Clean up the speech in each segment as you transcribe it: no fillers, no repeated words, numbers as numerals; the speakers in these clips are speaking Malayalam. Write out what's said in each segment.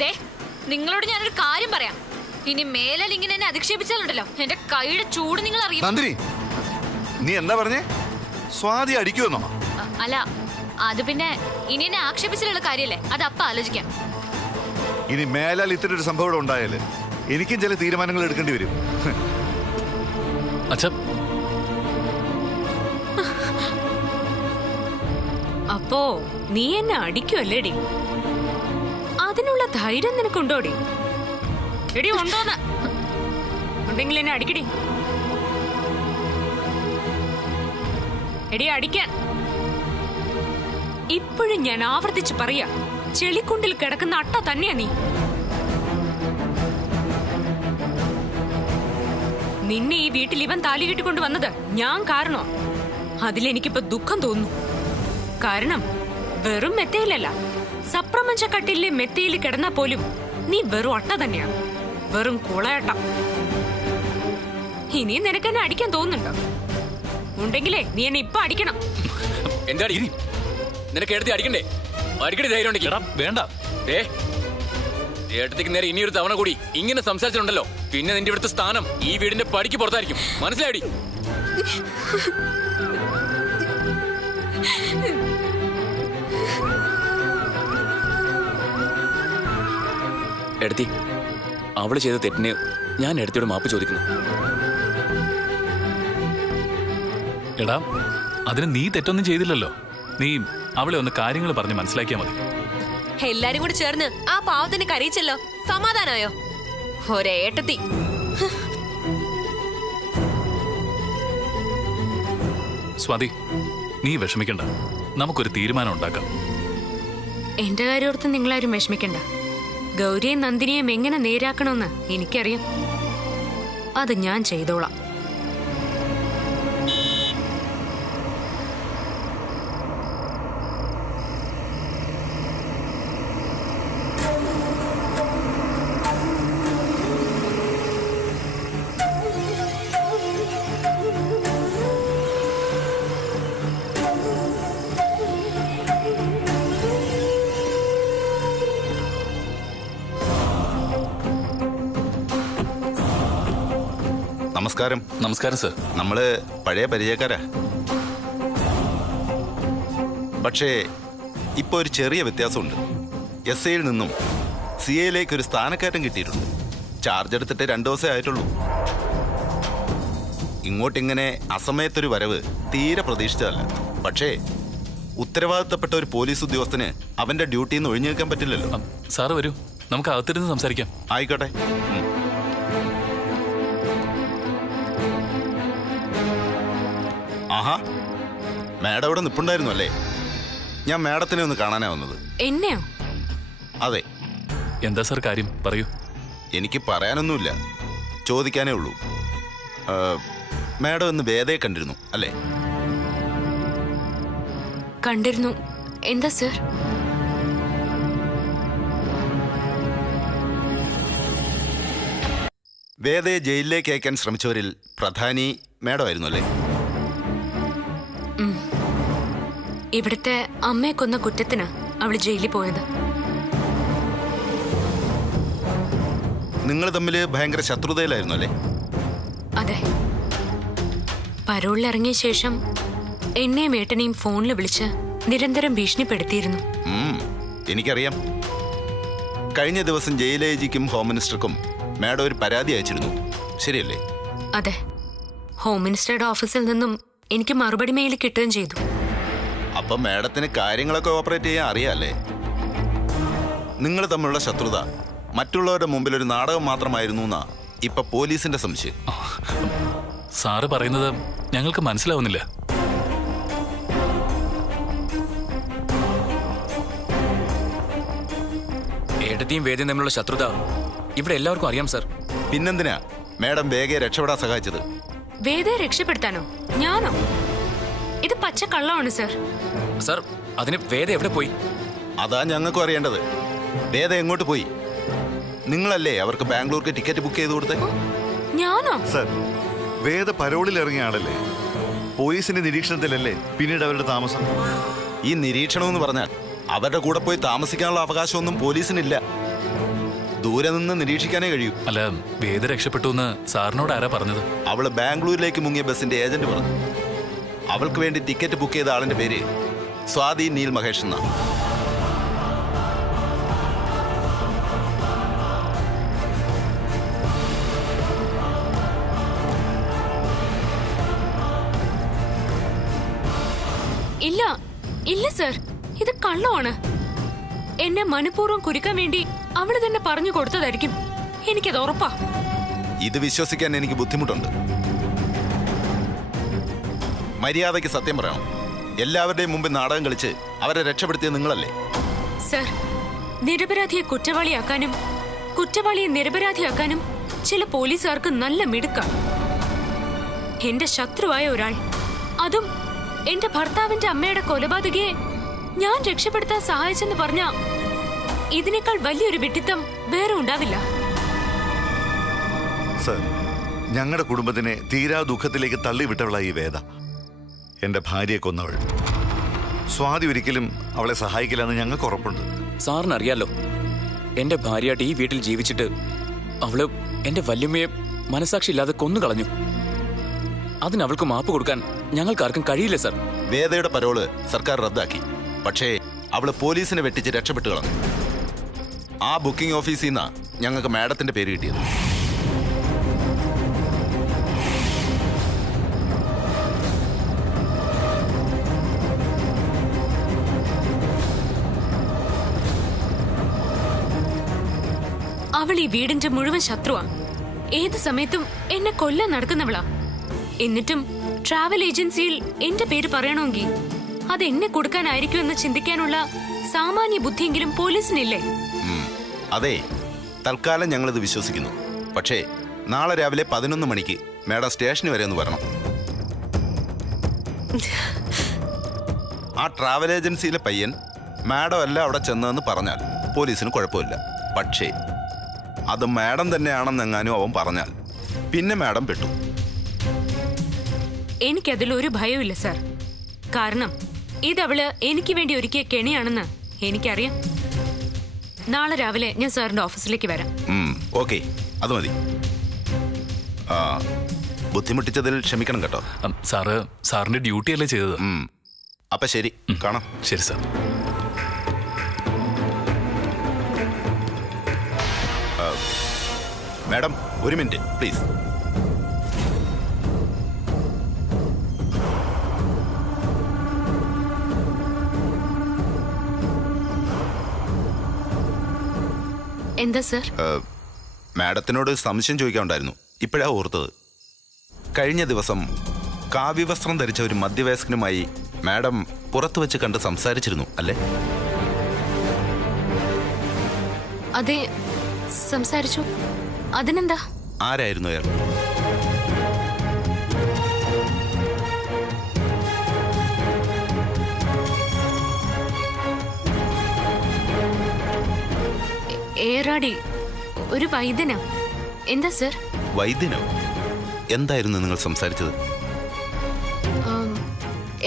ദേ, നിങ്ങളോട് ഞാനൊരു കാര്യം പറയാം. ഇനി മേലാൽ ഇങ്ങനെ എന്നെ അധിക്ഷേപിച്ചാലുണ്ടല്ലോ എന്റെ കൈയുടെ ചൂട് നിങ്ങൾ അറിയും. നന്ദിനി, നീ എന്താ പറഞ്ഞേ? സ്വാതി അടിക്കുമെന്നോ? അല്ല, അത് പിന്നെ ഇനി എന്നെ ആക്ഷേപിച്ചിട്ടുള്ള കാര്യല്ലേ, അത് അപ്പ ആലോചിക്കാം. ഇനി മേലാൽ ഇത്തരം ഒരു സംഭവം ഉണ്ടായാല് എനിക്കും ചില തീരുമാനങ്ങൾ എടുക്കേണ്ടി വരും. അച്ഛാ, അപ്പോ നീ എന്നെ അടിക്കുമല്ലേടി? അതിനുള്ള ധൈര്യം നിനക്കുണ്ടോടി? എടി ഉണ്ടോന്ന്? ഉണ്ടെങ്കിൽ എന്നെ അടിക്കടി. എടി അടിക്കാൻ. ഇപ്പോഴും ഞാൻ ആവർത്തിച്ച് പറയാ, ചെളിക്കുണ്ടിൽ കിടക്കുന്ന അട്ട തന്നെയാ നീ. നിന്നെ ഈ വീട്ടിൽ ഇവൻ താലി കെട്ടിക്കൊണ്ട് വന്നത് ഞാൻ കാരണോ? അതിലെനിക്കിപ്പോ ദുഃഖം തോന്നുന്നു. കാരണം വെറും മെത്തയിലല്ല, സപ്രമഞ്ചക്കട്ടിലെ മെത്തയിൽ കിടന്നാ പോലും നീ വെറും അട്ട തന്നെയാ, വെറും കുളയട്ട. ഇനി നിനക്ക് എന്നെ അടിക്കാൻ തോന്നുന്നുണ്ടോ? ഉണ്ടെങ്കിലേ നീ എന്നെ ഇപ്പൊ അടിക്കണം. എന്താ നിനക്ക് എടുത്ത് അടിക്കണ്ടേ? അടിക്കടി ധൈര്യം ഉണ്ടെങ്കിൽ വേണ്ട. ഏട്ടത്തേക്ക് നേരെ ഇനിയൊരു തവണ കൂടി ഇങ്ങനെ സംസാരിച്ചിട്ടുണ്ടല്ലോ, പിന്നെ നിന്റെ ഇവിടുത്തെ സ്ഥാനം ഈ വീടിന്റെ പടിക്ക് പുറത്തായിരിക്കും. മനസ്സിലായി? എടുത്തി, അവള് ചെയ്ത തെറ്റിന് ഞാൻ എടുത്തിയോട് മാപ്പ് ചോദിക്കുന്നു. എടാ, അതിന് നീ തെറ്റൊന്നും ചെയ്തില്ലല്ലോ. നീ അവളെ ഒന്ന് കാര്യങ്ങൾ പറഞ്ഞ് മനസ്സിലാക്കിയാൽ മതി. എല്ലാരും കൂടി ചേർന്ന് ആ പാവത്തിന് കരയിച്ചല്ലോ, സമാധാനായോ? ഒരേട്ടത്തി. സ്വാതി, നീ വിഷമിക്കണ്ട, നമുക്കൊരു തീരുമാനം ഉണ്ടാക്കാം. എന്റെ കാര്യോർത്ത് നിങ്ങളാരും വിഷമിക്കണ്ട. ഗൗരിയെയും നന്ദിനിയെയും എങ്ങനെ നേരാക്കണമെന്ന് എനിക്കറിയാം. അത് ഞാൻ ചെയ്തോളാം. നമസ്കാരം. നമസ്കാരം സർ. നമ്മള് പഴയ പരിചയക്കാരാ. പക്ഷേ ഇപ്പൊ ഒരു ചെറിയ വ്യത്യാസമുണ്ട്. SIയിൽ നിന്നും CAയിലേക്ക് ഒരു സ്ഥാനക്കയറ്റം കിട്ടിയിട്ടുണ്ട്. ചാർജ് എടുത്തിട്ട് 2 ദിവസമേ ആയിട്ടുള്ളൂ. ഇങ്ങോട്ടിങ്ങനെ അസമയത്തൊരു വരവ് തീരെ പ്രതീക്ഷിച്ചതല്ല. പക്ഷേ ഉത്തരവാദിത്തപ്പെട്ട ഒരു പോലീസ് ഉദ്യോഗസ്ഥന് അവന്റെ ഡ്യൂട്ടിയിൽ നിന്ന് ഒഴിഞ്ഞു നിൽക്കാൻ പറ്റില്ലല്ലോ. സാറ് വരൂ, നമുക്ക് അകത്തിരുന്ന് സംസാരിക്കാം. ആയിക്കോട്ടെ. ആഹാ, മാഡം ഇവിടെ നിൽപ്പുണ്ടായിരുന്നു അല്ലേ? ഞാൻ മാഡത്തിനെ ഒന്ന് കാണാനാ വന്നത്. എന്നെയോ? അതെ. എന്താ സാർ കാര്യം? പറയൂ. എനിക്ക് പറയാനൊന്നുമില്ല, ചോദിക്കാനേ ഉള്ളൂ. മാഡം ഇന്ന് വേദയെ കണ്ടിരുന്നു അല്ലേ? കണ്ടിരുന്നു. എന്താ സർ? വേദയെ ജയിലിലേക്ക് അയക്കാൻ ശ്രമിച്ചവരിൽ പ്രധാനി മാഡം ആയിരുന്നു അല്ലേ? ഇവിടുത്തെ അമ്മയെ കൊന്ന കുറ്റത്തിന് അവള് ജയിലിൽ പോയത്. നിങ്ങൾ തമ്മിൽ ഭയങ്കര ശത്രുതയിലായിരുന്നു അല്ലേ? അതെ. പരോളിൽ ഇറങ്ങിയ ശേഷം എന്നെയും ഏട്ടനെയും ഫോണിൽ വിളിച്ച് നിരന്തരം ഭീഷണിപ്പെടുത്തിയിരുന്നു. എനിക്കറിയാം. കഴിഞ്ഞ ദിവസം ജയിൽ AGക്കും ഹോം മിനിസ്റ്റർക്കും മാഡം ഒരു പരാതി അയച്ചിരുന്നു, ശരിയല്ലേ? അതെ. ഹോം മിനിസ്റ്ററുടെ ഓഫീസിൽ നിന്നും എനിക്ക് മറുപടി മെയിൽ കിട്ടുകയും ചെയ്തു. അപ്പം മാഡത്തിന് കാര്യങ്ങളൊക്കെ ഓപ്പറേറ്റ് ചെയ്യാൻ അറിയാല്ലേ? നിങ്ങൾ തമ്മിലുള്ള ശത്രുത മറ്റുള്ളവരുടെ മുമ്പിൽ ഒരു നാടകം മാത്രമായിരുന്നു എന്നാ ഇപ്പൊ പോലീസിന്റെ സംശയം. സാറ് പറയുന്നത് ഞങ്ങൾക്ക് മനസ്സിലാവുന്നില്ല. ഏട്ടത്തെയും വേദയും തമ്മിലുള്ള ശത്രുത ഇവിടെ എല്ലാവർക്കും അറിയാം സർ. പിന്നെന്തിനാ മാഡം വേഗയെ രക്ഷപ്പെടാൻ സഹായിച്ചത്? വേദയെ രക്ഷപ്പെടുത്താനോ? ഞാനോ? ഇത് പച്ച കള്ളമാണ് സർ. സർ, അതിന് വേദ എവിടെ പോയി? അതാ ഞങ്ങൾക്കും അറിയേണ്ടത്. വേദ എങ്ങോട്ട് പോയി? നിങ്ങളല്ലേ അവർക്ക് ബാംഗ്ലൂർക്ക് ടിക്കറ്റ് ബുക്ക് ചെയ്ത് കൊടുത്തേ? ഞാനോ? സർ, വേദ പരോളിൽ ഇറങ്ങിയ ആളല്ലേ? പോലീസിന്റെ നിരീക്ഷണത്തിലല്ലേ പിന്നീട് അവരുടെ താമസം? ഈ നിരീക്ഷണം എന്ന് പറഞ്ഞാൽ അവരുടെ കൂടെ പോയി താമസിക്കാനുള്ള അവകാശമൊന്നും പോലീസിനില്ല. ദൂരെ നിന്ന് നിരീക്ഷിക്കാനേ കഴിയൂ. അല്ല, വേദ രക്ഷപ്പെട്ടു എന്ന് സാറിനോട് ആരാ പറഞ്ഞത്? അവള് ബാംഗ്ലൂരിലേക്ക് മുങ്ങിയ ബസിന്റെ ഏജന്റ് പറഞ്ഞു. അവൾക്ക് വേണ്ടി ടിക്കറ്റ് ബുക്ക് ചെയ്ത ആളിന്റെ പേര് സ്വാതി നീൽ മഹേഷ് എന്നാ. ഇല്ല ഇല്ല സർ, ഇത് കള്ളമാണ്. എന്നെ മനഃപൂർവ്വം കുരുക്കാൻ വേണ്ടി അവള് തന്നെ പറഞ്ഞു കൊടുത്തതായിരിക്കും. എനിക്കത് ഉറപ്പാ. ഇത് വിശ്വസിക്കാൻ എനിക്ക് ബുദ്ധിമുട്ടുണ്ട്. മര്യാദയ്ക്ക് സത്യം പറയണം. എല്ലാവരുടെയും മുമ്പിൽ നാടകം കളിച്ച് അവരെ രക്ഷപ്പെടുത്തിയത് നിങ്ങളല്ലേ? സർ, നിരപരാധിയെ കുറ്റവാളിയാക്കാനും കുറ്റവാളിയെ നിരപരാധിയാക്കാനും ചില പോലീസുകാർക്ക് നല്ല മിടുക്കാം. എന്റെ ശത്രുവായ ഒരാൾ, അതും എന്റെ ഭർത്താവിന്റെ അമ്മയുടെ കൊലപാതകയെ ഞാൻ രക്ഷപ്പെടുത്താൻ സഹായിച്ചെന്ന് പറഞ്ഞ ഇതിനേക്കാൾ വലിയൊരു വിഡ്ഢിത്തം വേറെ ഉണ്ടാവില്ല. സർ, ഞങ്ങളുടെ കുടുംബത്തിനെ തീരാ ദുഃഖത്തിലേക്ക് തള്ളിവിട്ടവളായി വേദ. എന്റെ ഭാര്യയെ കൊന്നവൾ. സ്വാതി ഒരിക്കലും അവളെ സഹായിക്കില്ലെന്ന് ഞങ്ങൾക്ക് ഉറപ്പുണ്ട്. സാറിനറിയാലോ, എന്റെ ഭാര്യയായിട്ട് ഈ വീട്ടിൽ ജീവിച്ചിട്ട് അവള് എന്റെ വല്യമ്മയെ മനസാക്ഷി ഇല്ലാതെ കൊന്നു കളഞ്ഞു. അതിനവൾക്ക് മാപ്പ് കൊടുക്കാൻ ഞങ്ങൾക്കാർക്കും കഴിയില്ല സർ. വേദയുടെ പരോള് സർക്കാർ റദ്ദാക്കി. പക്ഷേ അവള് പോലീസിനെ വെട്ടിച്ച് രക്ഷപ്പെട്ടു കളഞ്ഞു. ആ ബുക്കിംഗ് ഓഫീസിൽ നിന്നാ ഞങ്ങൾക്ക് മാഡത്തിന്റെ പേര് കിട്ടിയത്. അവൾ ഈ വീടിന്റെ മുഴുവൻ ശത്രുവാ. ഏത് സമയത്തും എന്നെ കൊല്ലാൻ നടക്കുന്നവളാ. എന്നിട്ടും ട്രാവൽ ഏജൻസിയിൽ എന്റെ പേര് പറയണമെങ്കിൽ അത് എന്നെ കൊടുക്കാനായിരിക്കുമെന്ന് ചിന്തിക്കാനുള്ള സാമാന്യ ബുദ്ധിയെങ്കിലും പോലീസിനില്ലേ? അതെ, തൽക്കാലം ഞങ്ങളിത് വിശ്വസിക്കുന്നു. പക്ഷേ നാളെ രാവിലെ 11 മണിക്ക് മാഡം സ്റ്റേഷന് വരെ ഒന്ന് വരണം. ആ ട്രാവൽ ഏജൻസിയിലെ പയ്യൻ മാഡം അല്ല അവിടെ ചെന്നതെന്ന് പറഞ്ഞാൽ പോലീസിന് കുഴപ്പമില്ല. പക്ഷേ അത് മാഡം തന്നെയാണെന്നെങ്ങാനും അവൻ പറഞ്ഞാൽ പിന്നെ മാഡം പെട്ടു. എനിക്കതിലൊരു ഭയമില്ല സാർ. കാരണം ഇതവള് എനിക്ക് വേണ്ടി ഒരുക്കിയ കെണിയാണെന്ന് എനിക്കറിയാം. നാളെ രാവിലെ ഞാൻ സാറിന്റെ ഓഫീസിലേക്ക് വരാം. ഓക്കെ, അത് മതി. ബുദ്ധിമുട്ടിച്ചതിൽ ക്ഷമിക്കണം കേട്ടോ. സാറിന്റെ ഡ്യൂട്ടിയല്ലേ ചെയ്തത്? അപ്പൊ ശരി, കാണാം. ശരി സാർ. മാഡം, ഒരു മിനിറ്റ് പ്ലീസ്. എന്താ സർ? മാഡത്തിനോട് സംശയം ചോദിക്കാനുണ്ടായിരുന്നു. ഇപ്പോഴാ ഓർത്തത്. കഴിഞ്ഞ ദിവസം കാവ്യവസ്ത്രം ധരിച്ച ഒരു മധ്യവയസ്കനുമായി മാഡം പുറത്തു വെച്ച് കണ്ട് സംസാരിച്ചിരുന്നു അല്ലേ? അതെ, സംസാരിച്ചു. അതിനെന്താ? ആരായിരുന്നു അയാൾ? ഏറാടി, ഒരു വൈദ്യനാ. എന്താ സർ? വൈദ്യനോ? എന്തായിരുന്നു നിങ്ങൾ സംസാരിച്ചത്?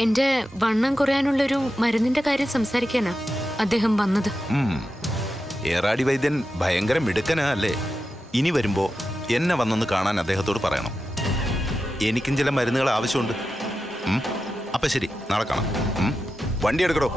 എന്റെ വണ്ണം കുറയാനുള്ളൊരു മരുന്നിന്റെ കാര്യം സംസാരിക്കാനാ അദ്ദേഹം വന്നത്. ഏറാടി വൈദ്യൻ ഭയങ്കര മിടുക്കനാ അല്ലേ? ഇനി വരുമ്പോ എന്നെ വന്നൊന്ന് കാണാൻ അദ്ദേഹത്തോട് പറയണം. എനിക്കും ചില മരുന്നുകൾ ആവശ്യമുണ്ട്. അപ്പൊ ശരി, നാളെ കാണാം. വണ്ടി എടുക്കടോ.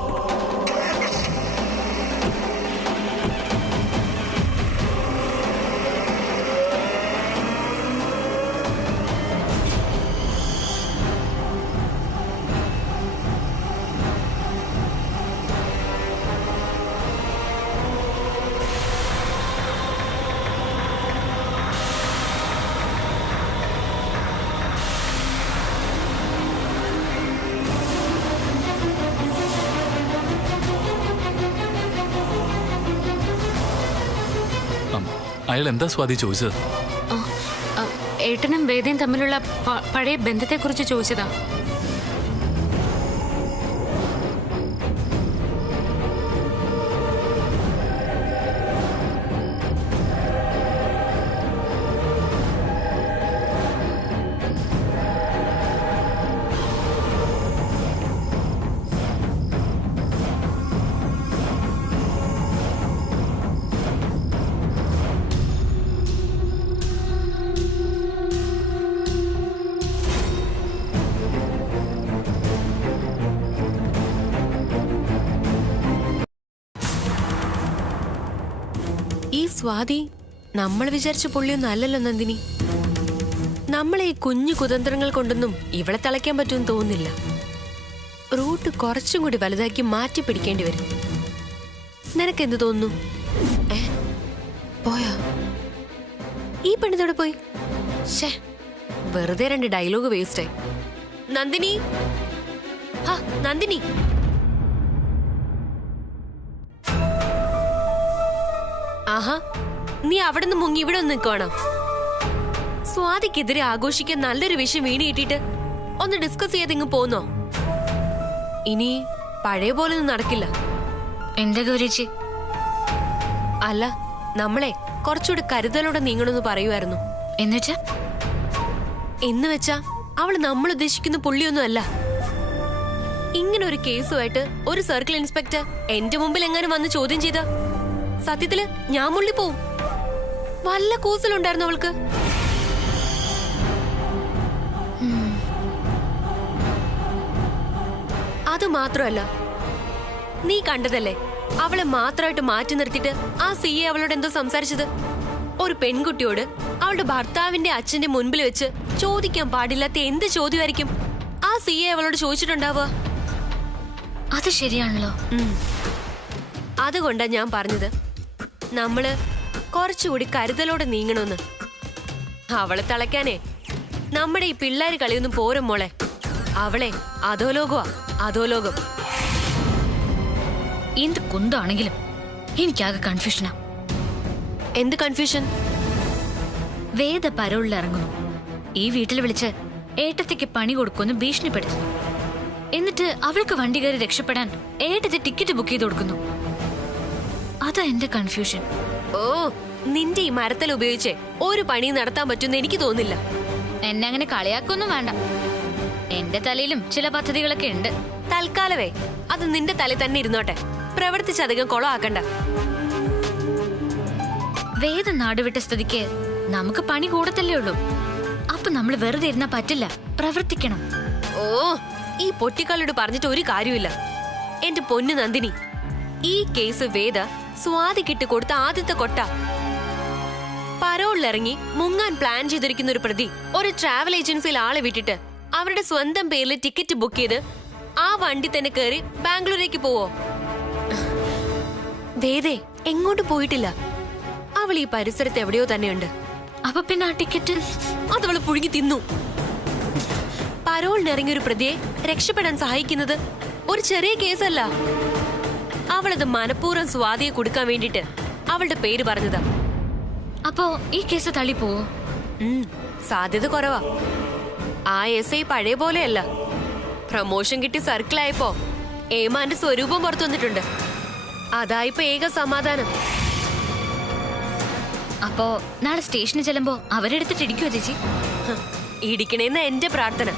അയാൾ എന്താ സ്വാതി ചോദിച്ചത്? ഏട്ടനും വേദയും തമ്മിലുള്ള പഴയ ബന്ധത്തെക്കുറിച്ച് ചോദിച്ചതാ. സ്വാതി, നമ്മൾ വിചാരിച്ച പുള്ളിയൊന്നും അല്ലല്ലോ നന്ദിനി. നമ്മളെ ഈ കുഞ്ഞു കുതന്ത്രങ്ങൾ കൊണ്ടൊന്നും ഇവളെ തളയ്ക്കാൻ പറ്റുമെന്ന് തോന്നുന്നില്ല. റൂട്ട് കുറച്ചും കൂടി വലുതാക്കി മാറ്റി പിടിക്കേണ്ടി വരും. നിനക്കെന്ത് തോന്നുന്നു? പോയാ ഈ പെണ്ണിതോടെ പോയി? വെറുതെ 2 ഡയലോഗ് വേസ്റ്റായി. നന്ദിനി, നന്ദിനി, ആഹാ, നീ അവിടെ നിന്ന് മുങ്ങി ഇവിടെ ഒന്ന് നിൽക്കുവാണോ? സ്വാതിക്കെതിരെ ആഘോഷിക്കാൻ നല്ലൊരു വിഷയം വീണ് കിട്ടിയിട്ട് ഒന്ന് ഡിസ്കസ് ചെയ്ത് ഇങ്ങ് പോന്നോ? ഇനി പഴയ പോലെ ഒന്നും നടക്കില്ല. എന്താ ഗൗരിച്ചി? അല്ല, നമ്മളെ കുറച്ചുകൂടി കരുതലോടെ നീങ്ങണമെന്ന് പറയുമായിരുന്നു. എന്നുവെച്ചാ അവള് നമ്മൾ ഉദ്ദേശിക്കുന്ന പുള്ളിയൊന്നും അല്ല. ഇങ്ങനെ ഒരു കേസുമായിട്ട് ഒരു സർക്കിൾ ഇൻസ്പെക്ടർ എന്റെ മുമ്പിൽ എങ്ങനെ വന്ന് ചോദ്യം ചെയ്ത സത്യത്തില് ഞാൻ മുള്ളി പോവും. വല്ല കൂസലുണ്ടായിരുന്നു അവൾക്ക്? അത് മാത്രമല്ല, നീ കണ്ടതല്ലേ അവളെ മാത്രമായിട്ട് മാറ്റി നിർത്തിയിട്ട് ആ സിയെ അവളോട് എന്തോ സംസാരിച്ചത്. ഒരു പെൺകുട്ടിയോട് അവളുടെ ഭർത്താവിന്റെ അച്ഛന്റെ മുൻപിൽ വെച്ച് ചോദിക്കാൻ പാടില്ലാത്ത എന്ത് ചോദ്യമായിരിക്കും ആ സിയെ അവളോട് ചോദിച്ചിട്ടുണ്ടാവുക? അത് ശരിയാണല്ലോ. അതുകൊണ്ടാ ഞാൻ പറഞ്ഞത് നമ്മള് കുറച്ചുകൂടി കരുതലോടെ നീങ്ങണമെന്ന്. അവളെ തളയ്ക്കാനേ നമ്മുടെ ഈ പിള്ളേര് കളിയൊന്നും പോരും മോളെ. അവളെ അധോലോകമാ, അധോലോകം. എന്ത് കുന്താണെങ്കിലും എനിക്കാകെ കൺഫ്യൂഷനാ. എന്ത് കൺഫ്യൂഷൻ? വേദ പരോളിൽ ഇറങ്ങുന്നു. ഈ വീട്ടിൽ വിളിച്ച് ഏട്ടത്തിക്ക് പണി കൊടുക്കുമെന്ന് ഭീഷണിപ്പെടുത്തുന്നു. എന്നിട്ട് അവൾക്ക് വണ്ടി കയറി രക്ഷപ്പെടാൻ ഏട്ടത്തി ടിക്കറ്റ് ബുക്ക് ചെയ്ത് കൊടുക്കുന്നു. അതാ എന്റെ കൺഫ്യൂഷൻ. ഓ, നിന്റെ ഈ മരത്തൽ ഉപയോഗിച്ച് ഒരു പണി നടത്താൻ പറ്റുമെന്ന് എനിക്ക് തോന്നില്ല. എന്നെ അങ്ങനെ കളിയാക്കൊന്നും വേണ്ട. എന്റെ തലയിലും ചില പദ്ധതികളൊക്കെ ഉണ്ട്. തൽക്കാലവേ അത് നിന്റെ തല തന്നെ ഇരുന്നോട്ടെ. പ്രവർത്തിച്ചധികം കൊളമാക്കണ്ട. വേദ നാടുവിട്ട സ്ഥിതിക്ക് നമുക്ക് പണി കൂടത്തല്ലേ ഉള്ളൂ. അപ്പൊ നമ്മൾ വെറുതെ ഇരുന്നാ പറ്റില്ല, പ്രവർത്തിക്കണം. ഓ, ഈ പൊട്ടിക്കാലോട് പറഞ്ഞിട്ട് ഒരു കാര്യമില്ല. എന്റെ പൊന്നു നന്ദിനി, ഈ കേസ് വേദ സ്വാതിക്കിട്ട് കൊടുത്ത ആദ്യത്തെ കൊട്ട. പരോളിലിറങ്ങി മുങ്ങാൻ പ്ലാൻ ചെയ്തിരിക്കുന്ന ഒരു പ്രതി ഒരു ട്രാവൽ ഏജൻസിയിൽ ആളെ വിട്ടിട്ട് അവരുടെ സ്വന്തം പേരിൽ ടിക്കറ്റ് ബുക്ക് ചെയ്ത് ആ വണ്ടി തന്നെ കയറി ബാംഗ്ലൂരേക്ക് പോവോ? വേദേ എങ്ങോട്ട് പോയിട്ടില്ല. അവൾ ഈ പരിസരത്ത് എവിടെയോ തന്നെയുണ്ട്. അപ്പൊ പിന്നെ ആ ടിക്കറ്റ് അതവള് പുഴുങ്ങി തിന്നു. പരോളിനിറങ്ങിയ ഒരു പ്രതിയെ രക്ഷപ്പെടാൻ സഹായിക്കുന്നത് ഒരു ചെറിയ കേസല്ല. അവളത് മനഃപൂർവ്വം സ്വാതിയെ കൊടുക്കാൻ വേണ്ടിട്ട് അവളുടെ പേര് പറഞ്ഞതാ. അപ്പോ ഈ കേസ് തള്ളി പോവോ? സാധ്യത കുറവാ. ആ SI പഴയ പോലെയല്ല. പ്രമോഷൻ കിട്ടി സർക്കിളായപ്പോ ഏമാന്റെ സ്വരൂപം പുറത്തു വന്നിട്ടുണ്ട്. അതായിപ്പോ ഏക സമാധാനം. അപ്പോ നാളെ സ്റ്റേഷനിൽ ചെല്ലുമ്പോ അവരെടുത്തിട്ട് ഇടിക്കുവോ ചേച്ചി? ഇടിക്കണേന്ന് എന്റെ പ്രാർത്ഥന.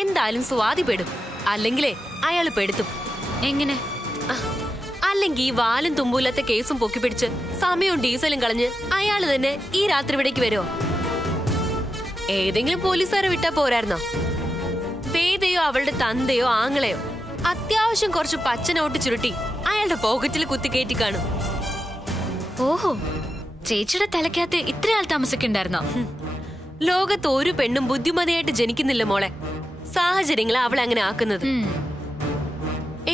എന്തായാലും സ്വാതി പെടും, അല്ലെങ്കിലേ അയാള് പെടുത്തും. എങ്ങനെ? അല്ലെങ്കിൽ ഈ വാലും തുമ്പൂലത്തെ കേസും പൊക്കിപ്പിടിച്ച് സമയവും ഡീസലും കളഞ്ഞ് അയാള് തന്നെ ഈ രാത്രി ഇവിടേക്ക് വരുമോ? ഏതെങ്കിലും പോലീസുകാരെ വിട്ടാ പോരായിരുന്നോ? വേദയോ അവളുടെ തന്തയോ ആങ്ങളെയോ അത്യാവശ്യം കുറച്ച് പച്ച നോട്ട് ചുരുട്ടി അയാളുടെ പോക്കറ്റിൽ കുത്തിക്കയറ്റി കാണും. ഓഹോ, ചേച്ചിയുടെ തലക്കകത്ത് ഇത്രയാൾ താമസിക്കണ്ടായിരുന്നോ? ലോകത്ത് ഒരു പെണ്ണും ബുദ്ധിമതിയായിട്ട് ജനിക്കുന്നില്ല മോളെ. സാഹചര്യങ്ങളെ അവളെ അങ്ങനെ ആക്കുന്നത്.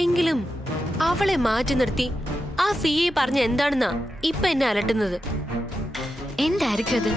എങ്കിലും അവളെ മാറ്റി നിർത്തി ആ CA പറഞ്ഞ എന്താണെന്നാ ഇപ്പൊ എന്നെ അലട്ടുന്നത്. എന്തായിരിക്കും അത്?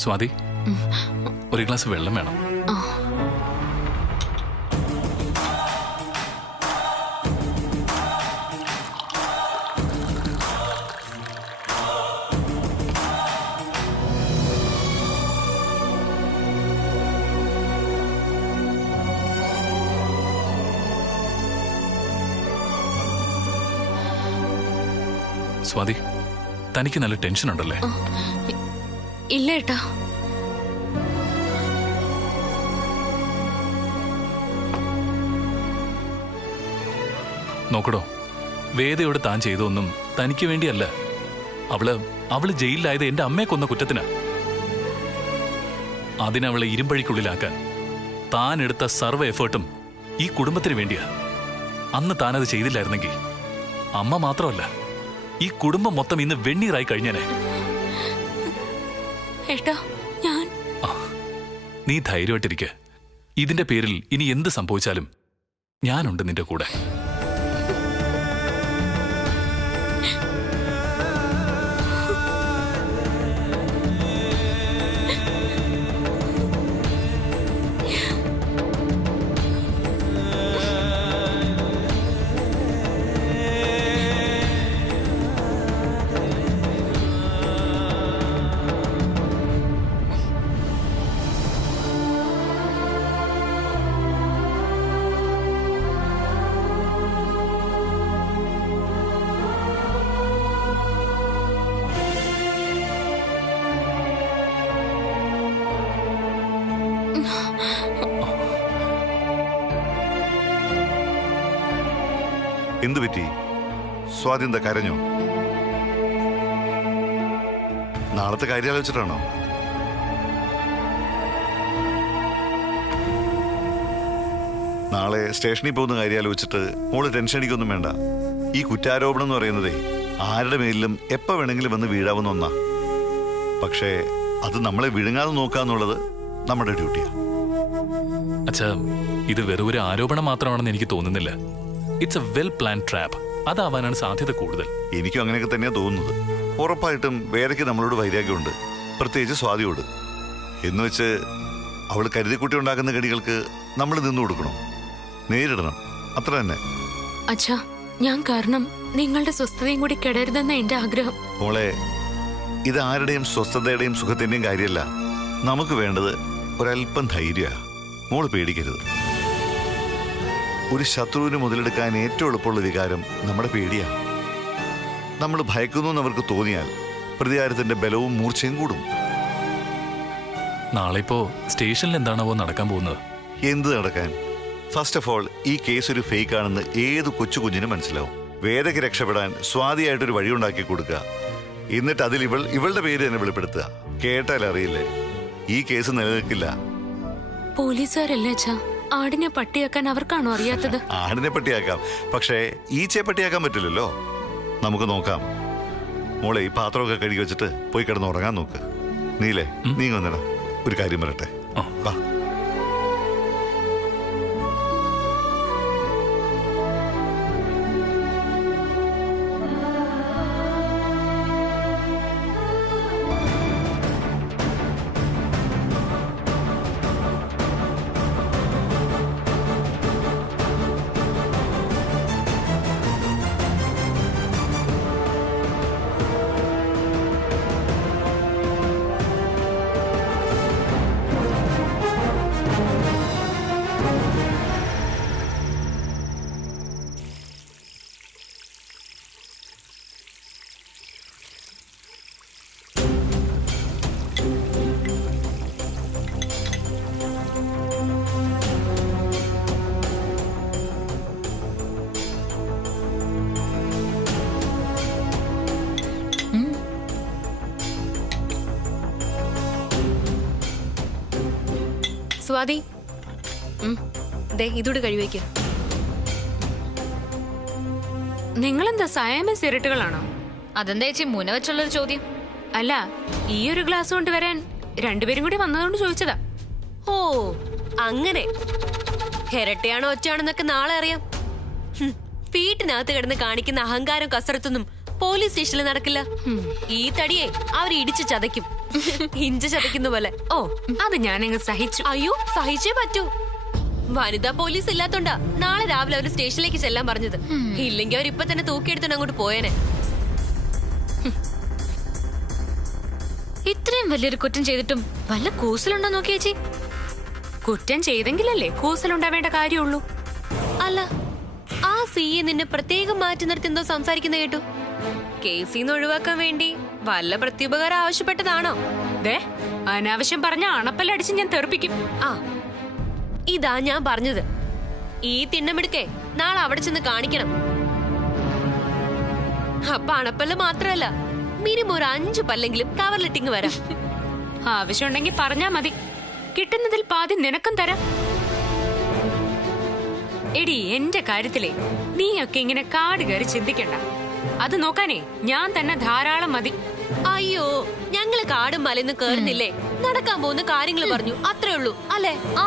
സ്വാതി, ഒരു ഗ്ലാസ് വെള്ളം വേണം. സ്വാതി, തനിക്ക് നല്ല ടെൻഷൻ ഉണ്ടല്ലേ? ഇല്ല ഏട്ടാ. നോക്കടോ, വേദയോട് താൻ ചെയ്തൊന്നും തനിക്ക് വേണ്ടിയല്ല. അവള് ജയിലിലായത് എന്റെ അമ്മയെ കൊന്ന കുറ്റത്തിനാ. അതിനവളെ ഇരുമ്പഴിക്കുള്ളിലാക്കാൻ താൻ എടുത്ത സർവ്വ എഫേർട്ടും ഈ കുടുംബത്തിന് വേണ്ടിയാ. അന്ന് താനത് ചെയ്തില്ലായിരുന്നെങ്കിൽ അമ്മ മാത്രമല്ല, ഈ കുടുംബം മൊത്തം ഇന്ന് വെണ്ണീറായി കഴിഞ്ഞേനെ. ഏട്ടാ, നീ ധൈര്യമായിട്ടിരിക്കെ. ഇതിന്റെ പേരിൽ ഇനി എന്ത് സംഭവിച്ചാലും ഞാനുണ്ട് നിന്റെ കൂടെ. എന്തു പറ്റി? സ്വാതി എന്താ കരഞ്ഞോ? നാളത്തെ കാര്യം ആലോചിച്ചിട്ടാണോ? നാളെ സ്റ്റേഷനിൽ പോകുന്ന കാര്യം ആലോചിച്ചിട്ട് മോള് ടെൻഷൻ അടിക്കൊന്നും വേണ്ട. ഈ കുറ്റാരോപണം എന്ന് പറയുന്നതേ ആരുടെ മേലിലും എപ്പോൾ വേണമെങ്കിലും വന്ന് വീഴാവുന്ന ഒന്നാ. പക്ഷേ അത് നമ്മളെ വിഴുങ്ങാതെ നോക്കാന്നുള്ളത് നമ്മുടെ ഡ്യൂട്ടിയാ. അച്ഛാ, ഇത് വെറും ഒരു ആരോപണം മാത്രമാണെന്ന് എനിക്ക് തോന്നുന്നില്ല. It's a well plan trap. അതാവാനാണ് സാധ്യത കൂടുതൽ. എനിക്കും അങ്ങനെയൊക്കെ തന്നെയാ തോന്നുന്നത്. ഉറപ്പായിട്ടും വേദയ്ക്ക് നമ്മളോട് വൈരാഗ്യമുണ്ട്, പ്രത്യേകിച്ച് സ്വാതിയോട്. എന്നുവെച്ച് അവൾ കരുതിക്കുട്ടി ഉണ്ടാക്കുന്ന കടികൾക്ക് നമ്മൾ നിന്നു കൊടുക്കണം, നേരിടണം, അത്ര തന്നെ. അച്ഛാ, ഞാൻ കാരണം നിങ്ങളുടെ സ്വസ്ഥതയും കൂടി കെടരുതെന്ന എന്റെ ആഗ്രഹം. മോളെ, ഇത് ആരുടെയും സ്വസ്ഥതയുടെയും സുഖത്തിന്റെയും കാര്യമല്ല. നമുക്ക് വേണ്ടത് ഒരല്പം ധൈര്യമാണ്. മോള് പേടിക്കരുത്. ഒരു ശത്രുവിന് മുതലെടുക്കാൻ ഏറ്റവും എളുപ്പമുള്ള വികാരം നമ്മുടെ പേടിയാണ്. നമ്മൾ ഭയക്കുന്നു എന്നവർക്ക് തോന്നിയാൽ പ്രതികാരത്തിന്റെ ബലവും മൂർച്ചയും കൂടും. നാളെ ഇപ്പോ സ്റ്റേഷനിൽ എന്താണാവോ നടക്കാൻ പോകുന്നത്? എന്ത് നടക്കാൻ? ഫസ്റ്റ് ഓഫ് ഓൾ, ഈ കേസ് ഒരു ഫേക്ക് ആണെന്ന് ഏത് കൊച്ചു കുഞ്ഞിനും മനസ്സിലാവും. വേദയ്ക്ക് രക്ഷപ്പെടാൻ സ്വാതിയായിട്ടൊരു വഴി ഉണ്ടാക്കി കൊടുക്കുക. എന്നിട്ട് അതിൽ ഇവളുടെ പേര് തന്നെ വെളിപ്പെടുത്തുക. കേട്ടാൽ അറിയില്ലേ, ഈ കേസ് നിലനിൽക്കില്ല. പോലീസുകാരല്ലേ അച്ഛാ? ആടിനെ പട്ടിയാക്കാൻ അവർക്കാണോ അറിയാത്തത്? ആടിനെ പട്ടിയാക്കാം, പക്ഷേ ഈച്ചയെ പട്ടിയാക്കാൻ പറ്റില്ലല്ലോ. നമുക്ക് നോക്കാം. മോളെ, ഈ പാത്രമൊക്കെ കഴുകി വെച്ചിട്ട് പോയി കിടന്ന് ഉറങ്ങാൻ നോക്ക്. നീലേ, നീ വന്നിടാ, ഒരു കാര്യം പറയട്ടെ. വാ. സ്വാതി, ഇതോട് കഴിവയ്ക്ക്. നിങ്ങളെന്താ സയാമീസ് ഇരട്ടുകളാണോ? അതെന്താ ചേച്ചി മുന വെച്ചുള്ളൊരു ചോദ്യം? അല്ല, ഈ ഒരു ഗ്ലാസ് കൊണ്ട് വരാൻ രണ്ടുപേരും കൂടി വന്നതുകൊണ്ട് ചോദിച്ചതാ. ഓ, അങ്ങനെ. ഇരട്ടയാണോ ഒറ്റയാണെന്നൊക്കെ നാളെ അറിയാം. വീട്ടിനകത്ത് കിടന്ന് കാണിക്കുന്ന അഹങ്കാരം കസരത്തൊന്നും പോലീസ് സ്റ്റേഷനിൽ നടക്കില്ല. ഈ തടിയെ അവർ ഇടിച്ചു ചതയ്ക്കും, ഇഞ്ചി ചതയ്ക്കുന്ന പോലെ. ഓ, അത് ഞാനങ്ങ് സഹിച്ചു. അയ്യോ, സഹിച്ചേ പറ്റൂ. വനിതാ പോലീസ് ഇല്ലാത്തോണ്ടാ നാളെ രാവിലെ അവർ സ്റ്റേഷനിലേക്ക് ചെല്ലാൻ പറഞ്ഞത്. ഇല്ലെങ്കിൽ അവർ ഇപ്പൊ തന്നെ തൂക്കിയെടുത്തോണ്ട് അങ്ങോട്ട് പോയേനെ. ഇത്രയും വലിയൊരു കുറ്റം ചെയ്തിട്ടും വല്ല കൂസലുണ്ടോ നോക്കി ചേച്ചി? കുറ്റം ചെയ്തെങ്കിലല്ലേ കൂസലുണ്ടാവേണ്ട കാര്യമുള്ളൂ. അല്ല, ആ സിയെ നിന്നെ പ്രത്യേകം മാറ്റി നിർത്തി എന്തോ സംസാരിക്കുന്ന കേട്ടു. കേസിന്ന് ഒഴിവാക്കാൻ വേണ്ടി വല്ല പ്രത്യുപകാരം ആവശ്യപ്പെട്ടതാണോ? ദേ അനാവശ്യം പറഞ്ഞ അണപ്പല്ലടിച്ച് ഞാൻ തെറിപ്പിക്കും. ആ ഇതാ ഞാൻ പറഞ്ഞത്. ഈ തിണ്ണമിടുക്കേ നാളെ അവിടെ ചെന്ന് കാണിക്കണം. അപ്പൊ അണപ്പല്ല് മാത്രല്ല, മിനിമം ഒരു 5 പല്ലെങ്കിലും കവറിലിട്ടിങ് വരാം. ആവശ്യമുണ്ടെങ്കിൽ പറഞ്ഞാ മതി, കിട്ടുന്നതിൽ പാതി നിനക്കും തരാം. എടി എന്റെ കാര്യത്തിലേ നീയൊക്കെ ഇങ്ങനെ കാട് കയറി ചിന്തിക്കണ്ട. അത് നോക്കാനേ ഞാൻ തന്നെ ധാരാളം മതി. അയ്യോ, ഞങ്ങള് കാടും മലയൊന്നും കേറുന്നില്ലേ, നടക്കാൻ പോകുന്ന കാര്യങ്ങൾ പറഞ്ഞു, അത്രേ ഉള്ളൂ അല്ലേ? ആ